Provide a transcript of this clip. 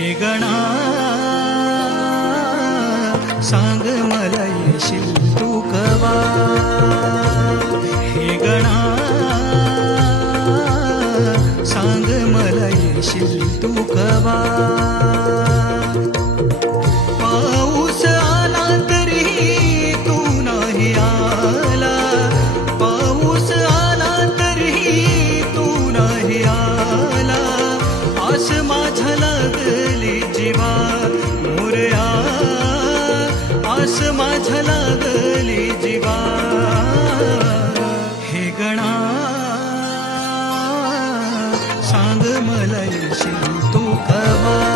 हे गणा सांग मला येशील तू कवा. हे गणा सांग मला येशील तू कवा. पाऊस आला तरी तू नाही आला. पाऊस आला तरी तू नाही आला. आस माझ्या लागली जीवा मोरया. आस माझ्या लागली जीवा. हे गणा सांग मला येशील तू कवा.